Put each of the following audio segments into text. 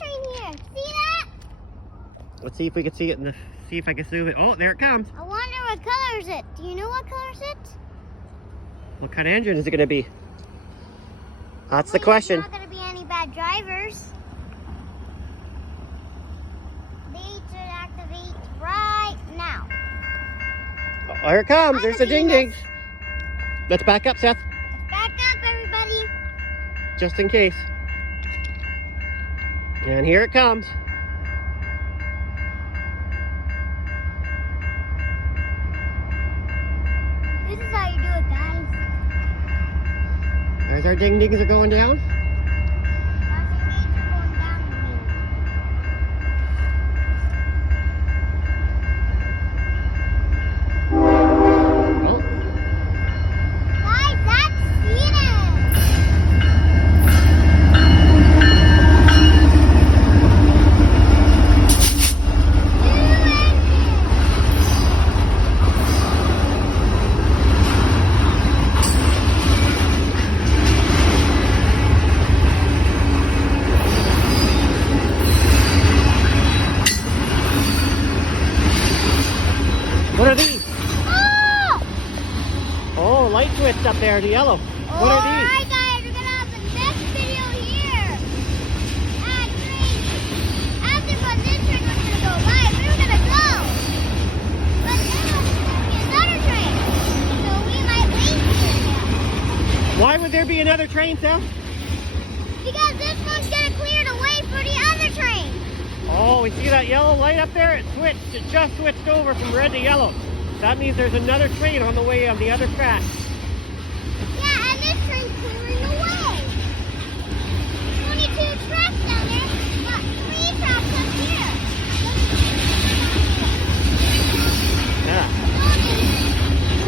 train here. See that? Let's see if we can see it see if I can zoom it. Oh, there it comes. I wonder what color is it. Do you know what color is it? What kind of engine is it going to be? That's the question. There's not going to be any bad drivers. They should activate right now. Oh, here it comes. There's the ding-dings. Let's back up, Seth. Let's back up, everybody. Just in case. And here it comes. This is how you do it, guys. There's our ding-dings are going down. What are these? Oh! Oh, light switch up there, the yellow. What are these? Alright guys, we're gonna have the next video here. At 3. After when this train was gonna go by, we were gonna go. But then there's gonna be another train. So we might wait here now. Why would there be another train, Seth? Because this one's gonna clear the way for the other train. Oh, we see that yellow light up there? It switched. It just switched over from red to yellow. That means there's another train on the way on the other track. Yeah, and this train's clearing the way. There's only 2 tracks down there, but 3 tracks up here. Yeah. Only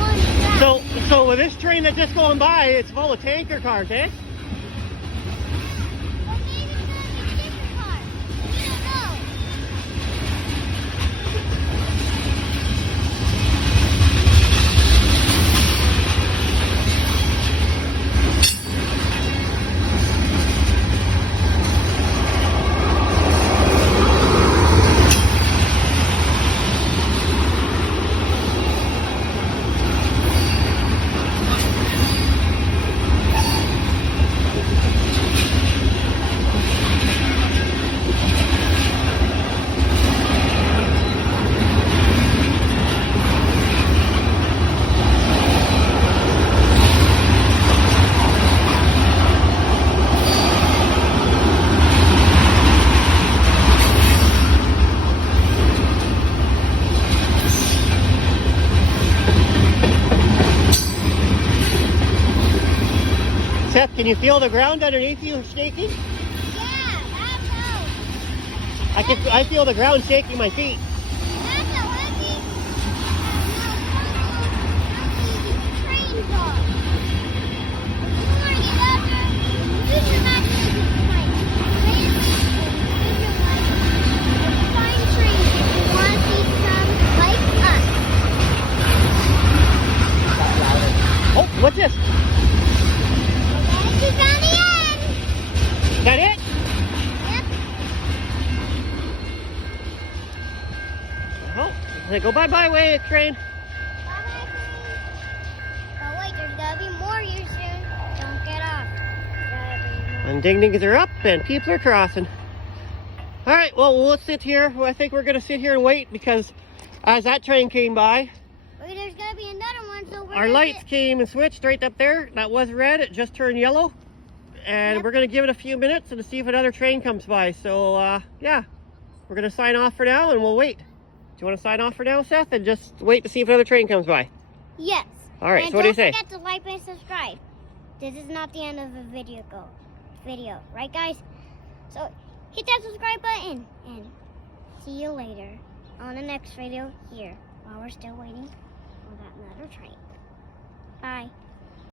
1 track. So with this train that's just going by, it's full of tanker cars, eh? But maybe it's gonna be a different car. We don't know. Seth, can you feel the ground underneath you shaking? Yeah, that's how. I feel the ground shaking my feet. That's how heavy. Trains are. If you want to get up there, use your imagination tonight. Find trains if you want to see some like us. Oh, what's this? We found the end. Is that it? Yep. Oh, they go bye-bye way, train. Bye-bye, train. But wait, there's gotta be more here soon. Don't get off. And ding-dings are up and people are crossing. All right, well, we'll sit here. I think we're going to sit here and wait because as that train came by, Wait, there's gotta be another one, so we're our lights came and switched right up there. That was red. It just turned yellow. And Yep. we're going to give it a few minutes and to see if another train comes by. So, yeah, we're going to sign off for now and we'll wait. Do you want to sign off for now, Seth, and just wait to see if another train comes by? Yes. All right, And so what do you say? don't forget to like and subscribe. This is not the end of the video, right guys? So hit that subscribe button and see you later on the next video here while we're still waiting for that another train. Bye.